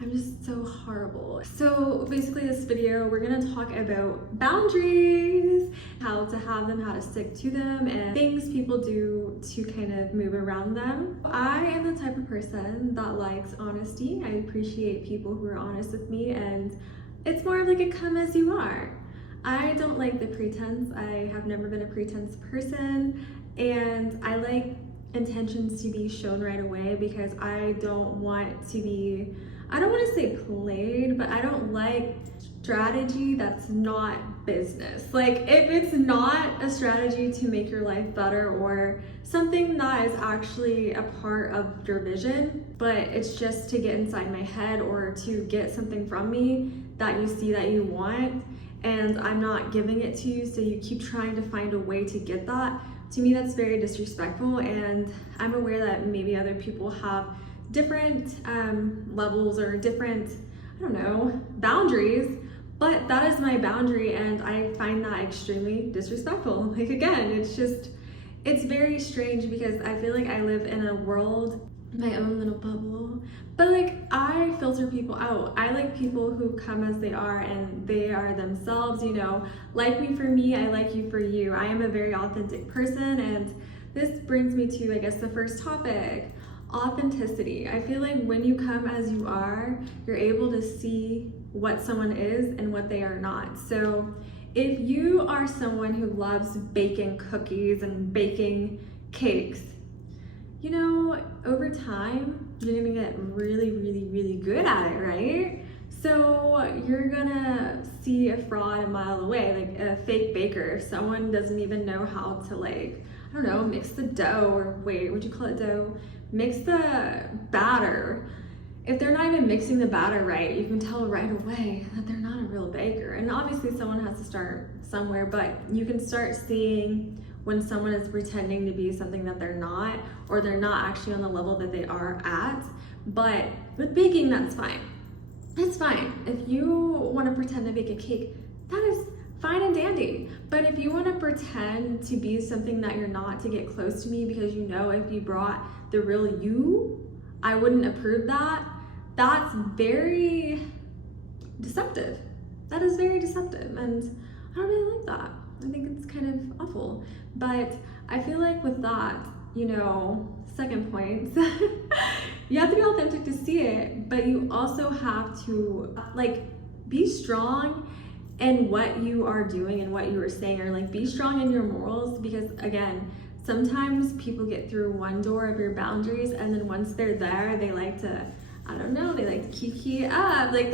I'm just so horrible. So basically this video, we're gonna talk about boundaries, how to have them, how to stick to them, and things people do to kind of move around them. I am the type of person that likes honesty. I appreciate people who are honest with me, and it's more of like a come as you are. I don't like the pretense. I have never been a pretense person, and I like intentions to be shown right away because I don't want to say played, but I don't like strategy that's not business. Like if it's not a strategy to make your life better or something that is actually a part of your vision, but it's just to get inside my head or to get something from me that you see that you want, and I'm not giving it to you, so you keep trying to find a way to get that. To me, that's very disrespectful, and I'm aware that maybe other people have different levels or different, I don't know, boundaries, but that is my boundary, and I find that extremely disrespectful. Like again, it's very strange because I feel like I live in a world, my own little bubble, but like I filter people out. I like people who come as they are and they are themselves, you know, like me for me, I like you for you. I am a very authentic person, and this brings me to, I guess, the first topic. Authenticity. I feel like when you come as you are, you're able to see what someone is and what they are not. So if you are someone who loves baking cookies and baking cakes, you know, over time, you're gonna get really, really, really good at it, right? So you're gonna see a fraud a mile away, like a fake baker. If someone doesn't even know how to, like, I don't know, mix the dough, or wait, would you call it dough? Mix the batter. If they're not even mixing the batter right, you can tell right away that they're not a real baker. And obviously someone has to start somewhere, but you can start seeing when someone is pretending to be something that they're not, or they're not actually on the level that they are at. But with baking, that's fine. It's fine. If you want to pretend to bake a cake, that is fine and dandy. But if you want to pretend to be something that you're not to get close to me because you know if you brought the real you, I wouldn't approve that, that's very deceptive. That is very deceptive, and I don't really like that. I think it's kind of awful. But I feel like with that, you know, second point, you have to be authentic to see it, but you also have to like be strong in what you are doing and what you are saying, or like be strong in your morals, because again, sometimes people get through one door of your boundaries, and then once they're there, they like to, I don't know, they like to kiki up, like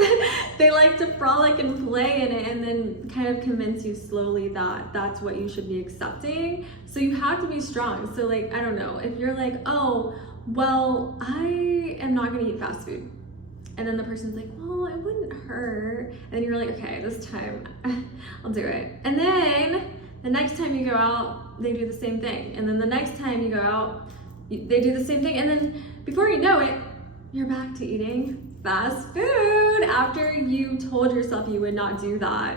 they like to frolic and play in it, and then kind of convince you slowly that that's what you should be accepting. So you have to be strong. So like, I don't know, if you're like, oh, well, I am not gonna eat fast food. And then the person's like, well, it wouldn't hurt. And then you're like, okay, this time I'll do it. And then the next time you go out, they do the same thing. And then the next time you go out, they do the same thing. And then before you know it, you're back to eating fast food after you told yourself you would not do that.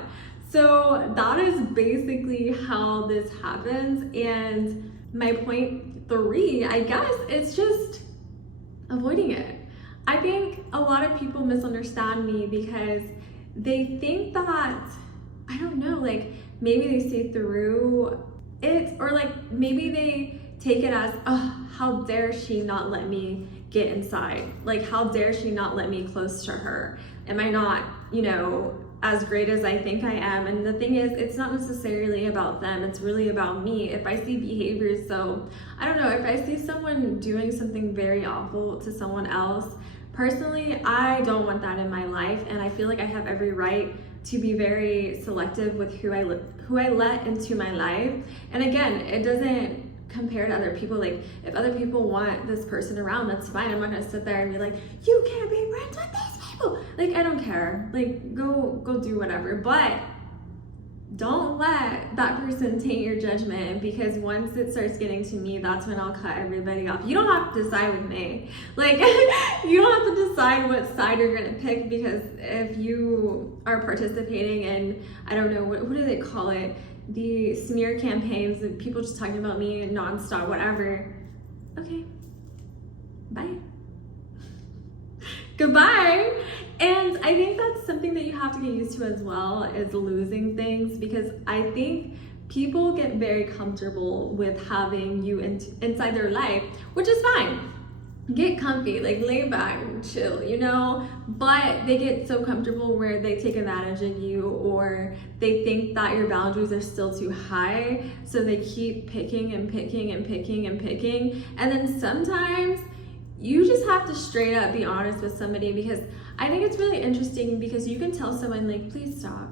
So that is basically how this happens. And my point 3, I guess, it's just avoiding it. I think a lot of people misunderstand me because they think that, I don't know, like maybe they see through it, or like maybe they take it as, oh, how dare she not let me get inside? Like, how dare she not let me close to her? Am I not, you know, as great as I think I am? And the thing is, it's not necessarily about them, it's really about me. If I see behaviors, so I don't know, if I see someone doing something very awful to someone else, personally, I don't want that in my life, and I feel like I have every right to be very selective with who I let into my life. And again, it doesn't compare to other people. Like if other people want this person around, that's fine. I'm not gonna sit there and be like, you can't be friends with these people. Like, I don't care. Like, go do whatever. But don't let that person taint your judgment, because once it starts getting to me, that's when I'll cut everybody off. You don't have to decide with me. Like, you don't have to decide what side you're gonna pick, because if you are participating in, I don't know, what do they call it? The smear campaigns and people just talking about me nonstop, whatever. Okay, bye. goodbye. And I think that's something that you have to get used to as well, is losing things, because I think people get very comfortable with having you inside their life, which is fine. Get comfy, like lay back and chill, you know, but they get so comfortable where they take advantage of you, or they think that your boundaries are still too high, so they keep picking and picking and picking and picking. And then sometimes you just have to straight up be honest with somebody, because I think it's really interesting, because you can tell someone like, please stop,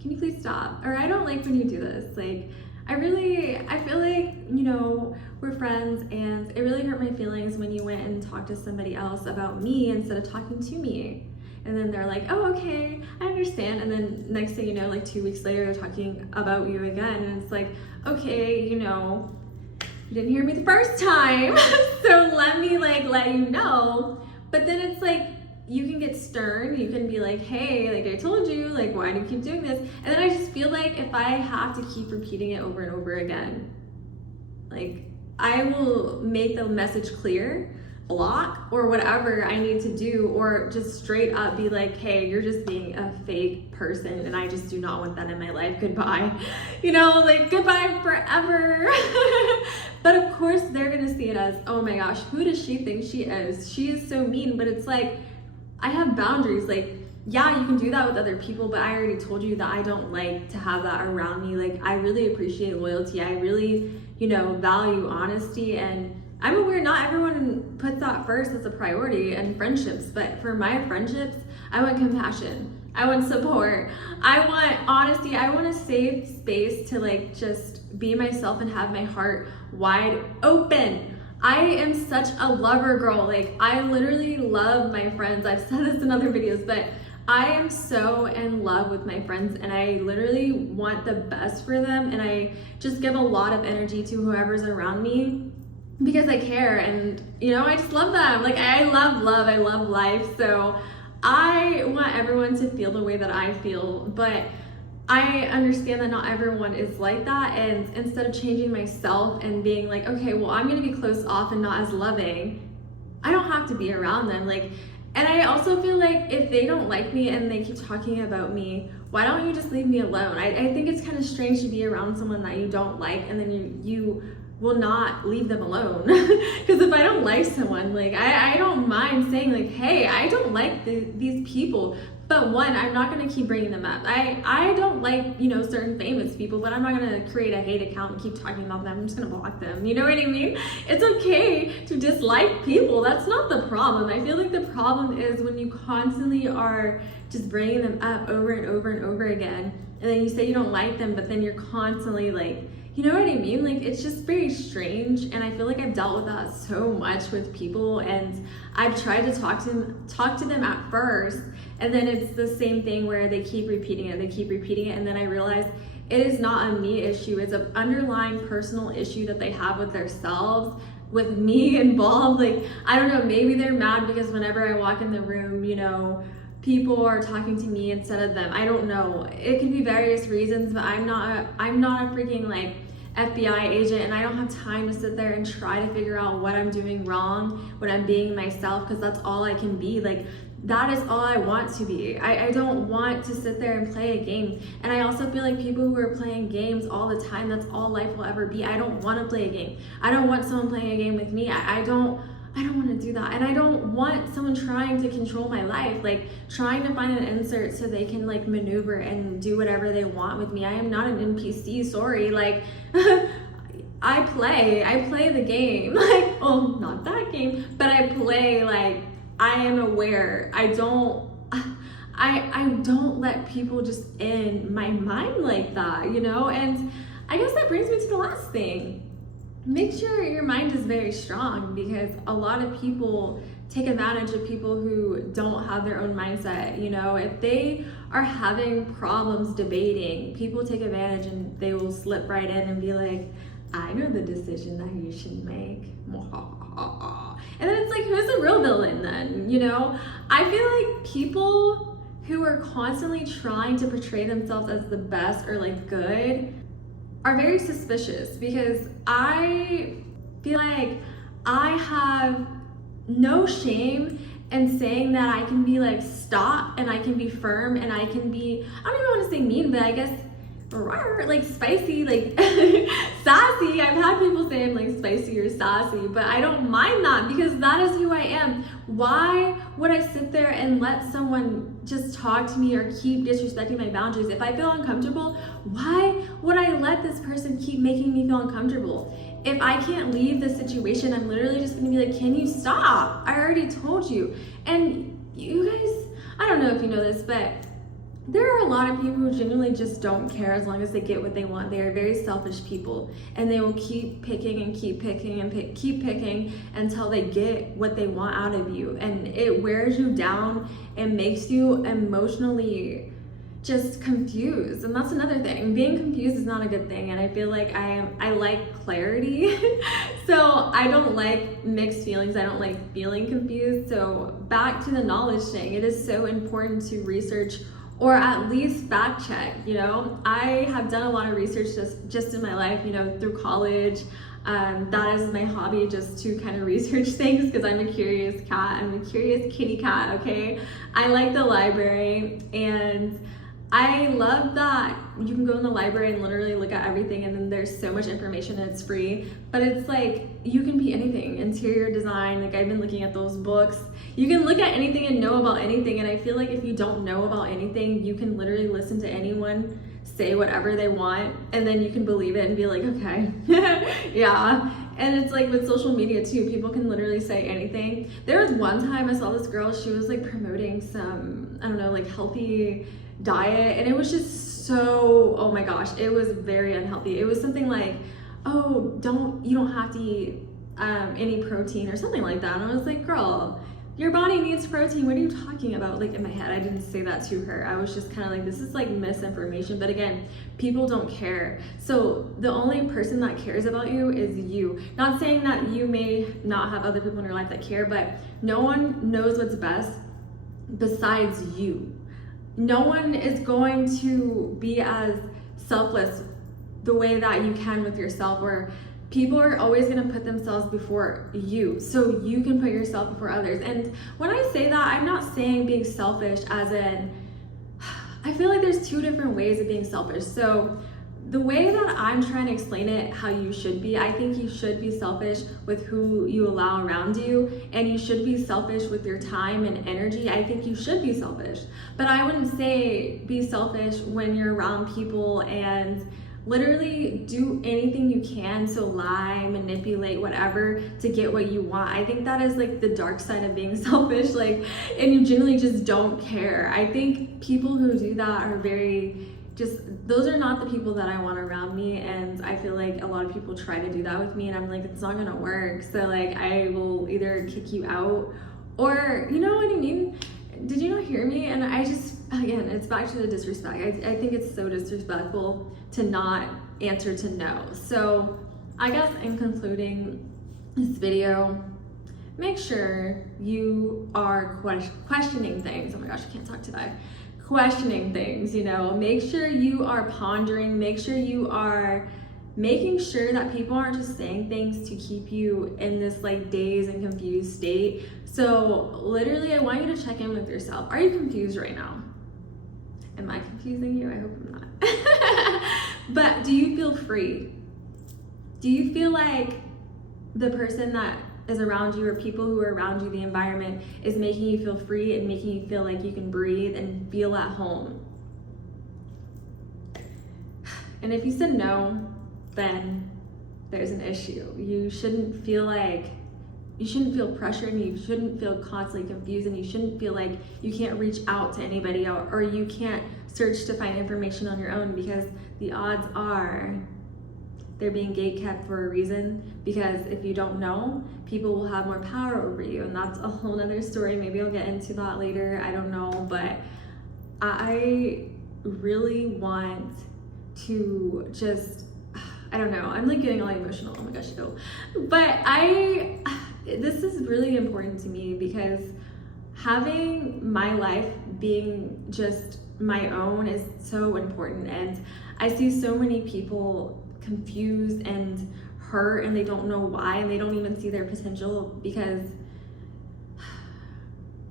can you please stop, or I don't like when you do this, like I feel like, you know, we're friends, and it really hurt my feelings when you went and talked to somebody else about me instead of talking to me. And then they're like, oh, okay, I understand. And then next thing you know, like 2 weeks later, they're talking about you again. And it's like, okay, you know, you didn't hear me the first time, so let me like let you know. But then it's like, you can get stern, you can be like, hey, like I told you, like why do you keep doing this? And then I just feel like if I have to keep repeating it over and over again, like I will make the message clear, block, or whatever I need to do, or just straight up be like, hey, you're just being a fake person and I just do not want that in my life, goodbye. You know, like goodbye forever. But of course they're gonna see it as, oh my gosh, who does she think she is? She is so mean. But it's like, I have boundaries. Like, yeah, you can do that with other people, but I already told you that I don't like to have that around me. Like, I really appreciate loyalty. I really, you know, value honesty, and I'm aware not everyone puts that first as a priority in friendships, but for my friendships, I want compassion. I want support. I want honesty. I want a safe space to like just be myself and have my heart wide open. I am such a lover girl. Like I literally love my friends. I've said this in other videos, but I am so in love with my friends, and I literally want the best for them, and I just give a lot of energy to whoever's around me because I care, and you know, I just love them. Like I love love, I love life. So I want everyone to feel the way that I feel, but I understand that not everyone is like that, and instead of changing myself and being like, okay, well, I'm gonna be closed off and not as loving, I don't have to be around them. Like, and I also feel like if they don't like me and they keep talking about me, why don't you just leave me alone? I think it's kind of strange to be around someone that you don't like and then you will not leave them alone. Because if I don't like someone, like I don't mind saying like, hey, I don't like these people. But one, I'm not gonna keep bringing them up. I don't like, you know, certain famous people, but I'm not gonna create a hate account and keep talking about them. I'm just gonna block them. You know what I mean? It's okay to dislike people. That's not the problem. I feel like the problem is when you constantly are just bringing them up over and over and over again, and then you say you don't like them, but then you're constantly like, you know what I mean? Like, it's just very strange, and I feel like I've dealt with that so much with people, and I've tried to talk to them at first, and then it's the same thing where they keep repeating it, and then I realize it is not a me issue. It's an underlying personal issue that they have with themselves, with me involved. Like, I don't know, maybe they're mad because whenever I walk in the room, you know, people are talking to me instead of them. I don't know. It could be various reasons, but I'm not a freaking like FBI agent, and I don't have time to sit there and try to figure out what I'm doing wrong when I'm being myself, because that's all I can be. Like, that is all I want to be. I don't want to sit there and play a game. And I also feel like people who are playing games all the time, that's all life will ever be. I don't want to play a game. I don't want someone playing a game with me. I don't want to do that. And I don't want someone trying to control my life, like trying to find an insert so they can like maneuver and do whatever they want with me. I am not an NPC, sorry. Like, I play the game. Like, well, not that game, but I play, like, I am aware. I don't let people just in my mind like that, you know? And I guess that brings me to the last thing. Make sure your mind is very strong, because a lot of people take advantage of people who don't have their own mindset. You know, if they are having problems debating, people take advantage and they will slip right in and be like, I know the decision that you should make. And then it's like, who's the real villain then? You know, I feel like people who are constantly trying to portray themselves as the best or like good are very suspicious, because I feel like I have no shame and saying that I can be like, stop, and I can be firm, and I can be, I don't even want to say mean, but I guess like spicy, like sassy. I've had people say I'm like spicy or sassy, but I don't mind that because that is who I am. Why would I sit there and let someone just talk to me or keep disrespecting my boundaries? If I feel uncomfortable, why would I let this person keep making me feel uncomfortable? If I can't leave the situation, I'm literally just gonna be like, can you stop? I already told you. And you guys, I don't know if you know this, but there are a lot of people who genuinely just don't care as long as they get what they want. They are very selfish people, and they will keep picking and keep picking and keep picking until they get what they want out of you. And it wears you down and makes you emotionally just confused. And that's another thing. Being confused is not a good thing. And I feel like I like clarity. So I don't like mixed feelings. I don't like feeling confused. So back to the knowledge thing. It is so important to research or at least fact check. You know, I have done a lot of research just in my life, you know, through college. That is my hobby, just to kind of research things, because I'm a curious cat. I'm a curious kitty cat, okay? I like the library, and I love that you can go in the library and literally look at everything, and then there's so much information and it's free. But it's like, you can be anything. Interior design, like I've been looking at those books. You can look at anything and know about anything. And I feel like if you don't know about anything, you can literally listen to anyone say whatever they want, and then you can believe it and be like, okay, yeah. And it's like with social media too, people can literally say anything. There was one time I saw this girl, she was like promoting some, I don't know, like healthy diet, and it was just so, oh my gosh, it was very unhealthy. It was something like, oh, you don't have to eat any protein or something like that. And I was like, girl, your body needs protein. What are you talking about? Like, in my head, I didn't say that to her. I was just kind of like, this is like misinformation. But again, people don't care. So the only person that cares about you is you. Not saying that you may not have other people in your life that care, but no one knows what's best besides you. No one is going to be as selfless the way that you can with yourself, or people are always going to put themselves before you, so you can put yourself before others. And when I say that, I'm not saying being selfish as in, I feel like there's two different ways of being selfish. So the way that I'm trying to explain it, how you should be, I think you should be selfish with who you allow around you, and you should be selfish with your time and energy. I think you should be selfish, but I wouldn't say be selfish when you're around people and literally do anything you can to lie, manipulate, whatever, to get what you want. I think that is like the dark side of being selfish, like, and you generally just don't care. I think people who do that are those are not the people that I want around me. And I feel like a lot of people try to do that with me, and I'm like, it's not gonna work. So like, I will either kick you out, or, you know what I mean? Did you not hear me? And I just, again, it's back to the disrespect. I think it's so disrespectful to not answer to no. So I guess in concluding this video, make sure you are questioning things. Oh my gosh, I can't talk today. Questioning things, you know, make sure you are pondering, make sure you are making sure that people aren't just saying things to keep you in this like dazed and confused state. So literally, I want you to check in with yourself. Are you confused right now? Am I confusing you? I hope I'm not. But do you feel free? Do you feel like the person that is around you, or people who are around you, the environment, is making you feel free and making you feel like you can breathe and feel at home? And if you said no, then there's an issue. You shouldn't feel pressured, and you shouldn't feel constantly confused, and you shouldn't feel like you can't reach out to anybody, or you can't search to find information on your own, because the odds are they're being gatekept for a reason. Because if you don't know, people will have more power over you, and that's a whole nother story. Maybe I'll get into that later, I don't know. But I really want to just, I don't know, I'm like getting all emotional, oh my gosh, no. But this is really important to me, because having my life being just my own is so important. And I see so many people confused and hurt, and they don't know why, and they don't even see their potential, because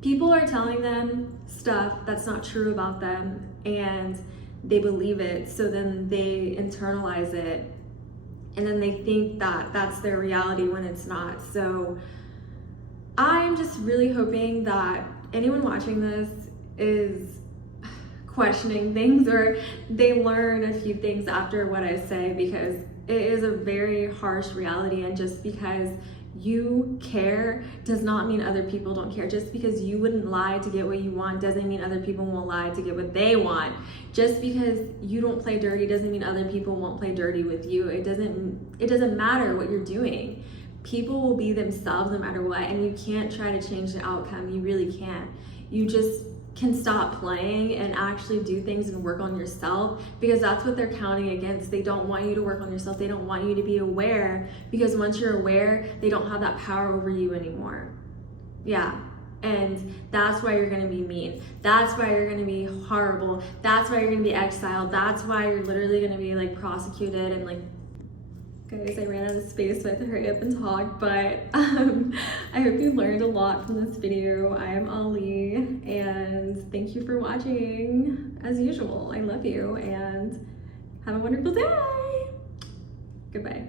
people are telling them stuff that's not true about them, and they believe it, so then they internalize it, and then they think that that's their reality when it's not. So I'm just really hoping that anyone watching this is questioning things, or they learn a few things after what I say, because it is a very harsh reality. And just because you care does not mean other people don't care. Just because you wouldn't lie to get what you want doesn't mean other people won't lie to get what they want. Just because you don't play dirty doesn't mean other people won't play dirty with you. It doesn't matter what you're doing. People will be themselves no matter what, and you can't try to change the outcome. You really can't. You just can stop playing and actually do things and work on yourself, because that's what they're counting against. They don't want you to work on yourself. They don't want you to be aware, because once you're aware, they don't have that power over you anymore. Yeah. And that's why you're gonna be mean. That's why you're gonna be horrible. That's why you're gonna be exiled. That's why you're literally gonna be like prosecuted and like, guys, I ran out of space, so I have to hurry up and talk, but I hope you learned a lot from this video. I am Ali, and thank you for watching. As usual, I love you, and have a wonderful day. Goodbye.